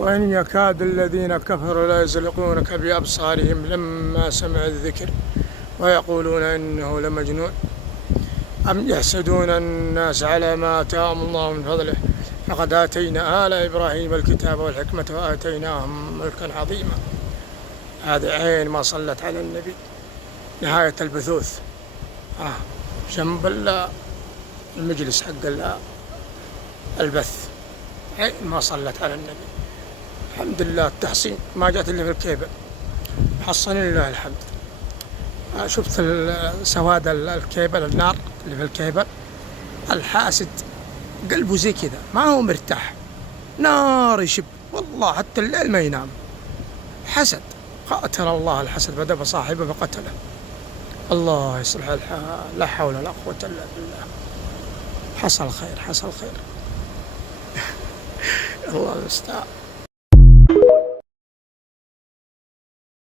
وإن يكاد الذين كفروا لا يزلقونك بأبصارهم لما سمعوا الذكر ويقولون إنه لمجنون أم يحسدون الناس على ما آتاهم الله من فضله فقد آتينا آل إبراهيم الكتاب والحكمة وآتيناهم ملكا عظيما. هذه عين ما صلت على النبي نهاية البثوث جنب المجلس حق البث، عين ما صلت على النبي. الحمد لله التحصين ما جات إلا في الكيبل، حصن لله الحمد. شفت سواد الكيبل، النار اللي في الكيبل، الحاسد قلبه زي كذا ما هو مرتاح، نار يشب والله حتى الليل ما ينام. حسد، قاتل الله الحسد بدأ صاحبه فقتله. الله يصلح الحال، لا حول ولا قوة إلا بالله. حصل خير حصل خير. الله المستعان.